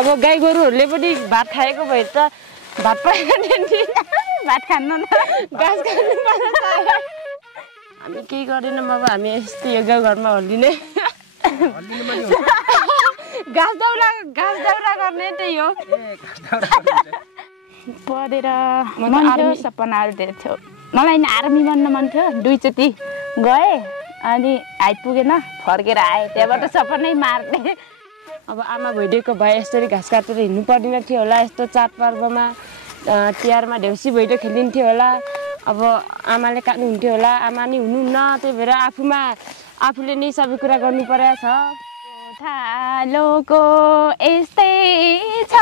अब गाई गोरुहरूले पनि भात खाएको भए त भात भात खानु न घाँस खानु हामी केही गरेनौँ अब हामी यस्तो यो गाउँघरमा हल्लिने घाँस दाउरा गर्ने त्यही हो पढेर आर्मी सपनाहरू धेरै थियो मलाई नि आर्मी बन्न मन थियो 2 चोटि गएँ अनि आइपुगेन फर्केर आएँ त्यहाँबाट सपनै मार्ने अब आमा भइदिएको भए यसरी घाँस काटेर हिँड्नु पर्दैन थियो होला यस्तो चाडपर्वमा तिहारमा देउसी भैलो खेलिन्थ्यो होला अब आमाले काट्नुहुन्थ्यो होला आमा नि हुनुहुन्न त्यही भएर आफूले नै सबै कुरा गर्नु परेको छ थालोको यस्तै छ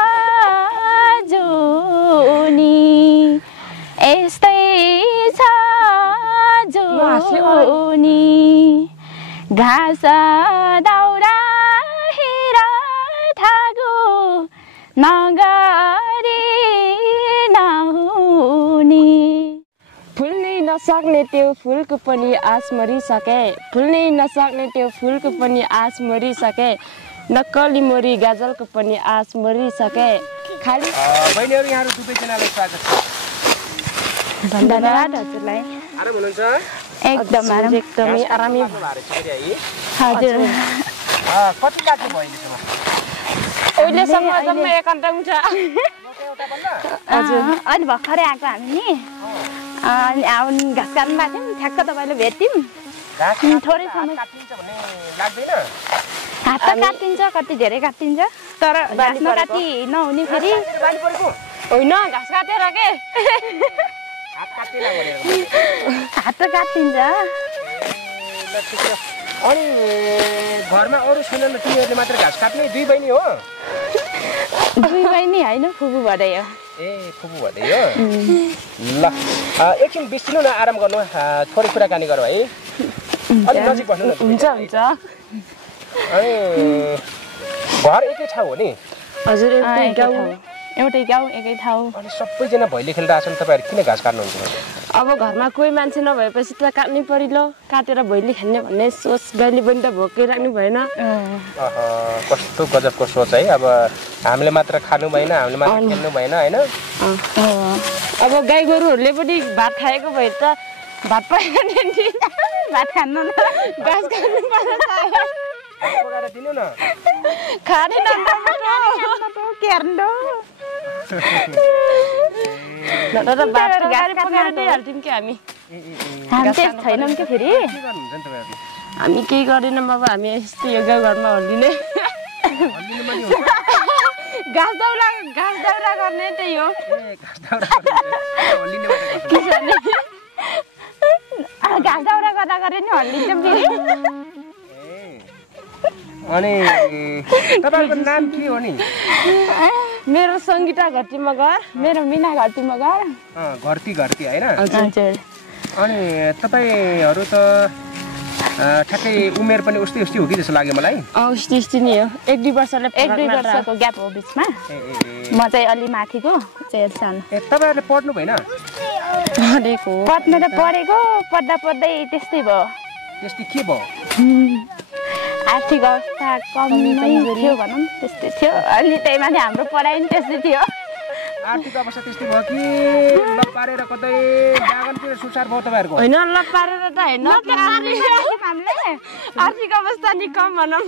जोनी यस्तै छ जोनी घाँस दाउरा हेर थागो नगरी नहुनी फुल्नै नसक्ने त्यो फुलको पनि आस मरिसके फुल्नै नसक्ने त्यो फुलको पनि आस मरिसके नक्कली मोरी गाजलको पनि आस मरिसके खाली बहिनीहरू यहाँहरू दुवैजनालाई स्वागत छ धन्यवाद हजुरलाई आराम हुनुहुन्छ एकदमै आरामै हजुर कति काट्नु भयो अहिलेसम्म जम्मै 1 घण्टा हुन्छ हजुर अनि भर्खरै आएको हामी नि अनि घाँस काट्नु भएको थियौँ ठ्याक्क तपाईँले भेट्यौँ थोरै समय हात त काटिन्छ कति धेरै काटिन्छ तर घाँस नकाटी नहुने फेरि होइन घाँस काटेर के हात त काटिन्छ अनि घरमा अरू छैनन् तिमीहरूले मात्र घाँस काट्ने 2 बहिनी हो 2 बहिनी होइन फुपू भदै हो ए फुपू भदै हो ल एकछिन बिस्तिनु न आराम गर्नु थोरै कुराकानी गरौँ है अलि नजिक बस्नु न हुन्छ अनि घर एकै ठाउँ हो नि हजुर एउटै गाउँ एकै ठाउँ अनि सबैजना भैली खेलिरहेको छन् तपाईँहरू किन घाँस काट्नुहुन्छ अब घरमा कोही मान्छे नभएपछि त काट्नै परिलो काटेर भैली खेल्ने भन्ने सोच गाईले पनि त भोकै राख्नु भएन कस्तो गजबको सोच है अब हामीले मात्र खानु भएन हामीले मात्र खेल्नु भएन होइन अब गाई गोरुहरूले पनि भात खाएको भए त भात भात खानु न घाँस खानु पकाएर दिनु न खाने हामी केही गरेनौँ अब हामी यस्तो यो गाउँघरमा हल्लिने घाँस दाउरा गर्ने त्यही हो घाँस दाउरा गर्दा गरे नि हल्लिन्छौँ फेरि अनि तपाईहरुको नाम के हो नि मेरो संगीता घटी मगर मेरो मिना घटी मगर घरती हैन हजुर अनि तपाईहरु त ठ्याक्कै उमेर पनि उस्तै हो कि जस्तो लाग्यो मलाई उस्तै नि हो 1-2 वर्षको ग्याप हो बीचमा म चाहिँ अलि माथिको चाहिँ सानो तपाईहरुले पढ्नु भएन पढ्नु त पढेको पढ्दै त्यस्तै भयो त्यस्तै के भयो आर्थिक अवस्था कम थियो भनौँ त्यस्तै थियो अलि त्यही माथि हाम्रो पढाइ पनि त्यस्तै थियो आर्थिक अवस्था त्यस्तै भयो कि लपारेर कतै जागनतिर सुसार भयो तपाईहरुको हैन लपारेर त हैन हामीले आर्थिक अवस्था नि कम भनौँ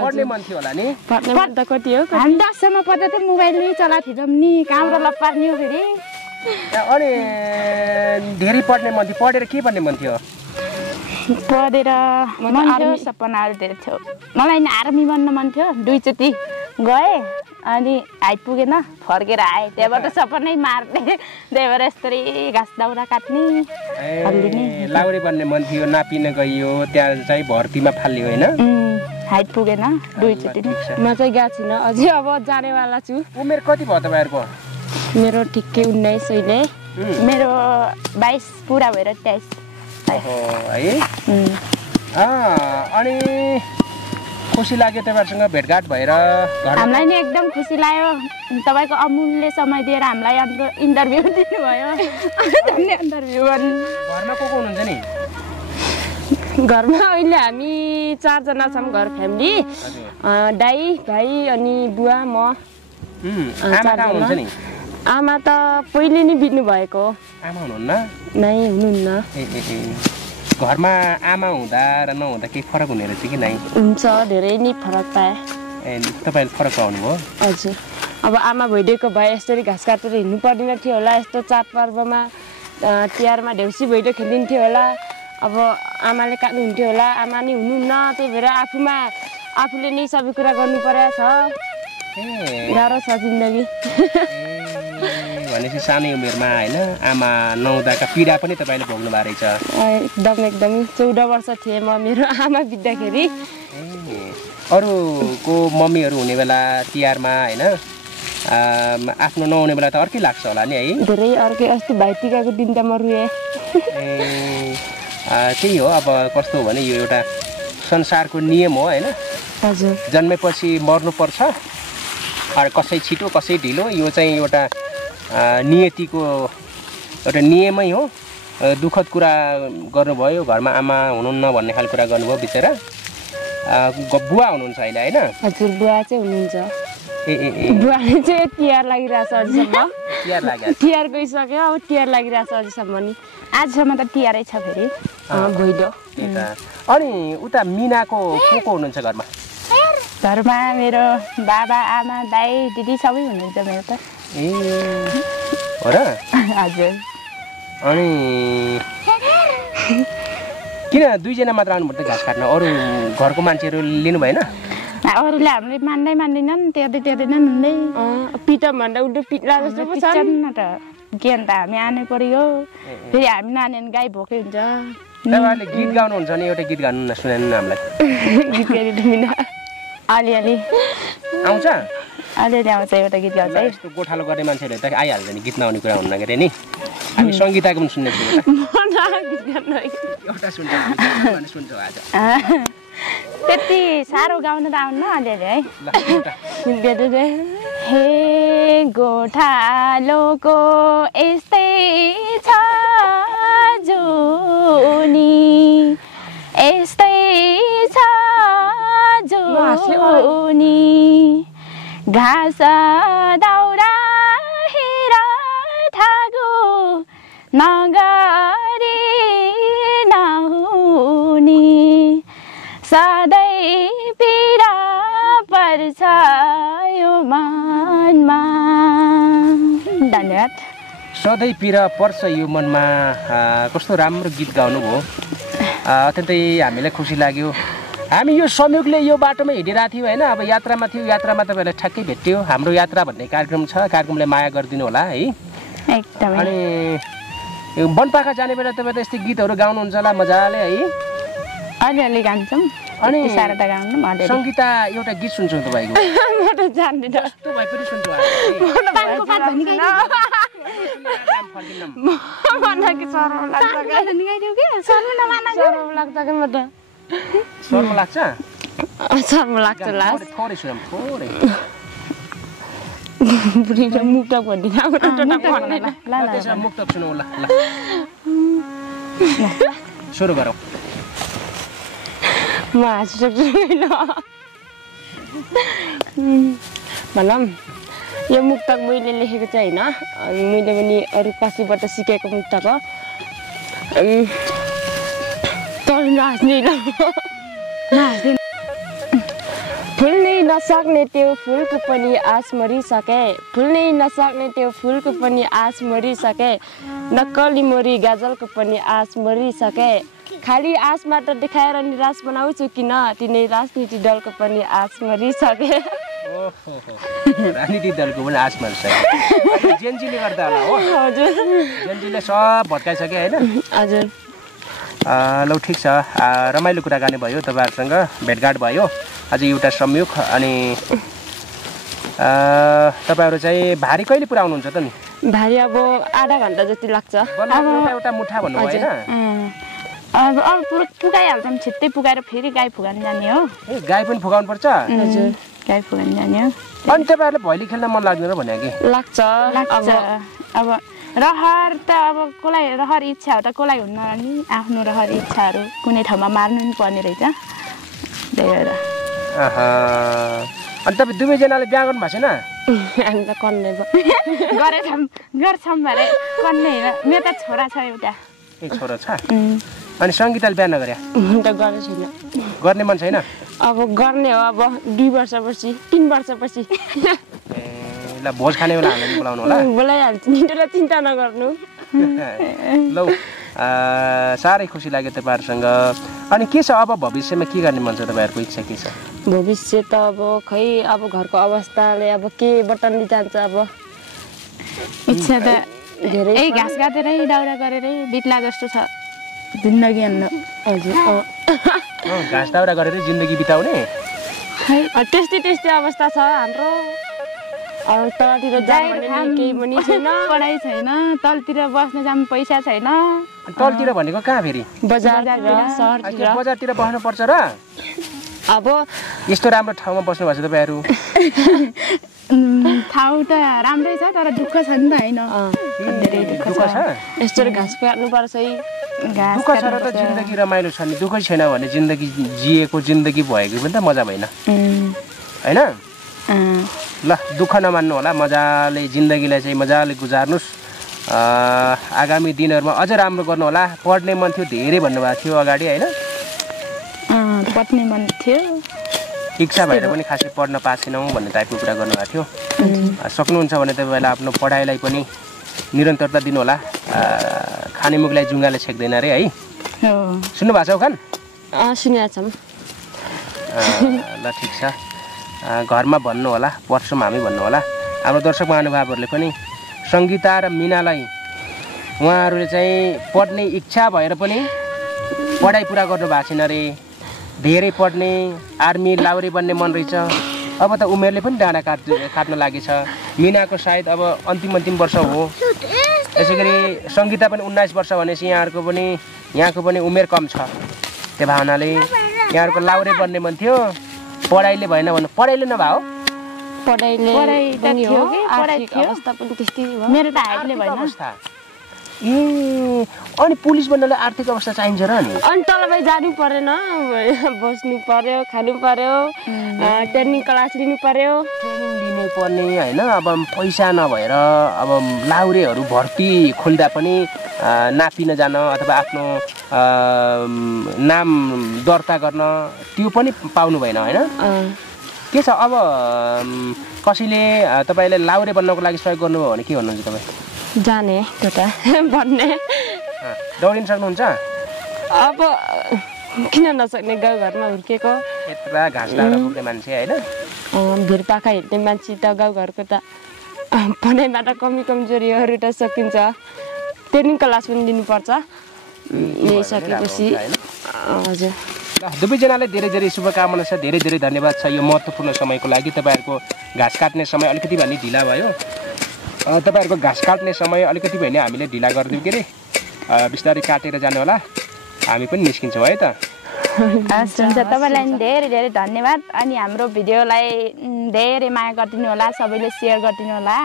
पढ्ने मन थियो होला नि पढ्दा कति हो हामी 10 सम्म पढ्दा त मोबाइलमै चलाथियौँ नि कहाँबाट लपार्ने हो फेरि अनि धेरै पढ्ने मन थियो पढेर के बन्ने मन थियो पढेर आर्मी सपनाहरू धेरै थियो मलाई नि आर्मी बन्न मन थियो 2 चोटि गएँ अनि आइपुगेन फर्केर आएँ त्यहाँबाट सपनै मार्ने त्यही भएर यस्तरी घाँस दाउरा काट्ने लाउरे बन्ने मन थियो नापिन गइयो त्यहाँ चाहिँ भर्तीमा फाल्यो हैन हाइट पुगेन 2 चोटि म चाहिँ गएको छैन अझै अब जानेवाला छु उमेर कति भयो तपाईहरुको मेरो ठिक्कै 19 अहिले मेरो 22 पुरा भएर 23 है अनि खुसी लाग्यो तपाईहरुसँग भेटघाट भएर हामीलाई नि एकदम खुसी लाग्यो तपाईको अमूल्य समय दिएर हामीलाई हाम्रो इन्टरभ्यु दिनुभयो धन्यवाद इन्टरभ्यु गर्न घरमा को हुनुहुन्छ नि घरमा अहिले हामी 4 जना छौँ घर फ्यामिली दाइ भाइ अनि बुवा म आमा कहाँ हुनुहुन्छ नि आमा त पहिले नै बित्नु भएको आमा हुनुहुन्न नै हुनुहुन्न घरमा आमा हुँदा र नहुँदा केही फरक हुने रहेछ कि नै हुन्छ धेरै नै फरक पाए तपाईँले फरक पाउनुभयो हजुर अब आमा भइदिएको भए यसरी घाँस काटेर हिँड्नु पर्दैन थियो होला यस्तो चाडपर्वमा तिहारमा देउसी भैलो खेलिन्थ्यो होला अब आमाले काट्नुहुन्थ्यो होला आमा नि हुनुहुन्न त्यही भएर आफूले नै सबै कुरा गर्नु परेको छ गाह्रो छ जिन्दगी भनेपछि सानै उमेरमा होइन आमा नहुँदाका पीडा पनि तपाईँले भोग्नु भएको रहेछ एकदमै 14 वर्ष थिएँ म मेरो आमा बित्दाखेरि अरूको मम्मीहरू हुने बेला तिहारमा होइन आफ्नो नहुने बेला त अर्कै लाग्छ होला नि है धेरै अर्कै अस्ति भाइटिकाको दिन त म रुएँ त्यही हो अब कस्तो हो भने यो एउटा संसारको नियम हो होइन हजुर जन्मेपछि मर्नुपर्छ कसै छिटो कसै ढिलो यो चाहिँ एउटा नियतिको एउटा नियमै हो दुःखद कुरा गर्नुभयो घरमा आमा हुनुहुन्न भन्ने खालको कुरा गर्नुभयो बिचरा बुवा हुनुहुन्छ अहिले होइन हजुर बुवा चाहिँ हुनुहुन्छ बुवाले चाहिँ तिहार लागिरहेछ अझसम्म तिहार गइसक्यो अब तिहार लागिरहेछ अझसम्म नि आजसम्म त तिहारै छ फेरि भइलो अनि उता मिनाको को हुनुहुन्छ घरमा मेरो बाबा आमा दाइ दिदी सबै हुनुहुन्छ मेरो त हो र हजुर अनि किन 2 जना मात्र आउनु पर्छ घाँस काट्न अरू घरको मान्छेहरू लिनु भएन अरूले हामीले मान्दैनन् त्यहाँदैनन् हुँदै पिटा भन्दा उल्टो पिट्ला जस्तो पो छ न त के अन्त हामी आनै पर्यो फेरि हामी नानी गाई भोकै हुन्छ तपाईँहरूले गीत गाउनुहुन्छ नि एउटा गीत गाउनु सुनाउनु न हामीलाई गीत गाइदिनु अलिअलि आउँछ अलिअलि आउँछ एउटा गीत गाउँछ यस्तो गोठालो गर्ने मान्छेहरू त आइहाल्छ नि गीत नआउने कुरा हुन्न गरे नि हामी सङ्गीताको पनि सुन्ने सुन्छौँ आज त्यति साह्रो गाउन त आउनु अलिअलि है हे गोठालोको यस्तै छ जुनी यस्तै छ जुनी घाँस दाउरा हेर थागो नगरी नहुनी सधैँ पीडा पर्छ यो मनमा धन्यवाद सधैँ पीडा पर्छ यो मनमा कस्तो राम्रो गीत गाउनुभयो अत्यन्तै हामीलाई खुसी लाग्यो हामी यो संयोगले यो बाटोमा हिँडिरहेको थियौँ होइन अब यात्रामा थियो यात्रामा तपाईँहरूलाई ठ्याक्कै भेट्यो हाम्रो यात्रा भन्ने कार्यक्रम छ कार्यक्रमलाई माया गरिदिनु होला है एकदमै अनि वनपाखा जाने बेला तपाईँ त यस्तै गीतहरू गाउनुहुन्छ होला मजाले है अलिअलि गान्छौँ अनि सारा त गाउनु म संगीता एउटा गीत सुन्छौँ तपाईको म त जान्दिन कस्तो भए पनि सुन्छौँ पानको पात भनि मन के सरम लाग्छ गाइदिउ के सर्नु नमाना सरम लाग्छ के म त शर्म लाग्छ शर्म लाग्छ लास्ट थोरै सुनौँ थोरै बुढीले मुक्तक भन्दिन त्यसमा मुक्तक सुनौँ ल सुरु गरौँ म हाँसिसक्छु भनौँ यो मुक्तक मैले लेखेको चाहिँ होइन मैले पनि अरू कसैबाट सिकेको मुक्तक हो तर नाच्ने फुल्नै नसक्ने त्यो फुलको पनि आस मरिसके फुल्नै नसक्ने त्यो फुलको पनि आस मरिसके नक्कली मोरी गाजलको पनि आस मरिसके खाली आस मात्र देखाएर निराश बनाउँछु किन तिनै राजनीति दलको पनि आस मरिसके राजनीति दलको पनि आस मरिसके जेनजीले गर्दा होला हो हजुर जेनजीले सब भत्काइसक्यो होइन हजुर ल ठिक छ रमाइलो कुराकानी भयो तपाईँहरूसँग भेटघाट भयो अझै एउटा संयोग अनि तपाईँहरू चाहिँ भारी कहिले पुऱ्याउनुहुन्छ त नि भारी अब आधा घन्टा जति लाग्छ एउटा मुठा भन्नुभयो होइन अब पुगाइहाल्छौँ छिट्टै पुगाएर फेरि गाई फुगाउन जाने हो गाई पनि फुगाउनु पर्छ हजुर गाई फुगाउन जाने हो अनि तपाईँहरूले भैली खेल्न मन लाग्दैन भने कि लाग्छ अब रहर त अब कसलाई रहर इच्छा हो त कसलाई हुन्न नि आफ्नो रहर इच्छाहरू कुनै ठाउँमा मार्नु नि पर्ने रहेछ त्यही भएर अनि तपाईँ दुवैजनाले बिहा गर्नु भएको छैन हामी त कन्ने भयो गर्छौँ भरे कन्ने होइन मेरो त छोरा छ एउटा ए छोरा छ अनि सङ्गीताले बिहा नगर्या त गरेको छैन गर्ने मन छैन अब गर्ने हो अब 2 वर्षपछि 3 वर्षपछि ए ल भोज खाने बेला हामीलाई बोलाउनु होला बोलाइहाल्छु नि त्यसलाई चिन्ता नगर्नु लौ साह्रै खुसी लाग्यो तपाईँहरूसँग अनि के छ अब भविष्यमा के गर्ने मन छ तपाईँहरूको इच्छा के छ भविष्य त अब खै अब घरको अवस्थाले अब के बटनले जान्छ अब इच्छा त धेरै यही घाँस काटेरै दाउरा गरेरै बित्ला जस्तो छ जिन्दगी अन्त हजुर घाँस दाउरा गरेर जिन्दगी बिताउने खै त्यस्तै अवस्था छ हाम्रो अब तलतिर जाने केही पनि छैन पढाइ छैन तलतिर बस्न जानु पैसा छैन तलतिर भनेको कहाँ फेरि बजारतिर सहरतिर बजारतिर बस्नुपर्छ र अब यस्तो राम्रो ठाउँमा बस्नु भएको छ तपाईँहरू ठाउँ त राम्रै छ तर दुःख छ नि त होइन धेरै दुःख छ यस्तो घाँस काट्नु पर्छ है घाँस दुःख छ र त जिन्दगी रमाइलो छ नि दुःखै छैन भने जिन्दगी जिएको जिन्दगी भएको पनि त मजा भएन होइन ल दुःख नमान्नु होला मजाले जिन्दगीलाई चाहिँ मजाले गुजार्नुहोस् आगामी दिनहरूमा अझ राम्रो गर्नु होला पढ्ने मन थियो धेरै भन्नुभएको थियो अगाडि होइन पढ्ने मन थियो इच्छा भएर पनि खासै पढ्न पाएनौँ भन्ने टाइपको कुरा गर्नुभएको थियो सक्नुहुन्छ भने तपाईँलाई आफ्नो पढाइलाई पनि निरन्तरता दिनु होला खाने मुखलाई जुङ्गाले छेक्दैन अरे है सुन्नु भएको छ उखान सुनेको छौँ ल ठिक छ घरमा भन्नु होला पढ्छौँ हामी भन्नु होला हाम्रो दर्शक महानुभावहरूले पनि सङ्गीता र मिनालाई उहाँहरूले चाहिँ पढ्ने इच्छा भएर पनि पढाइ पुरा गर्नु भएको छैन अरे धेरै पढ्ने आर्मी लाउरे बन्ने मन रहेछ अब त उमेरले पनि डाँडा काट्न लागेछ मिनाको सायद अब अन्तिम वर्ष हो त्यसै गरी सङ्गीता पनि 19 वर्ष भनेपछि यहाँको पनि उमेर कम छ त्यो भावनाले यहाँहरूको लाउरे बन्ने मन थियो पढाइले भएन भन्नु पढाइले नभए पढाइ त थियो कि आर्थिक अवस्था पनि त्यस्तै हो मेरो त हाइटले भएन ए अनि पुलिस बन्नलाई आर्थिक अवस्था चाहिन्छ र अनि तलबाई जानु परेन बस्नु पर्यो खानु पर्यो ट्रेनिङ क्लास लिनु पर्यो ट्रेनिङ लिनु पर्ने होइन अब पैसा नभएर अब लाउरेहरू भर्ती खोल्दा पनि नापिन जान अथवा आफ्नो नाम दर्ता गर्न त्यो पनि पाउनु भएन होइन के छ अब कसैले तपाईँले लाउरे बन्नको लागि सहयोग गर्नुभयो भने के भन्नुहुन्छ तपाईँ जाने एउटा भन्ने दौडिन सक्नुहुन्छ अब किन नसक्ने गाउँघरमा हुर्केको यत्रा घाँस लाउरा पुग्ने मान्छे होइन भिरपाखा हिँड्ने मान्छे त गाउँघरको त पढाइबाट कमजोरीहरू त सकिन्छ ट्रेनिङ क्लास पनि दिनुपर्छ यही सकेपछि हजुर ल दुवैजनालाई धेरै शुभकामना छ धेरै धन्यवाद छ यो महत्त्वपूर्ण समयको लागि तपाईँहरूको घाँस काट्ने समय अलिकति भए नि ढिला भयो तपाईँहरूको घाँस काट्ने समय अलिकति भए नि हामीले ढिला गरिदिउँ के अरे बिस्तारै काटेर जानु होला हामी पनि निस्किन्छौँ है त हुन्छ तपाईँलाई धेरै धन्यवाद अनि हाम्रो भिडियोलाई धेरै माया गरिदिनु होला सबैले सेयर गरिदिनु होला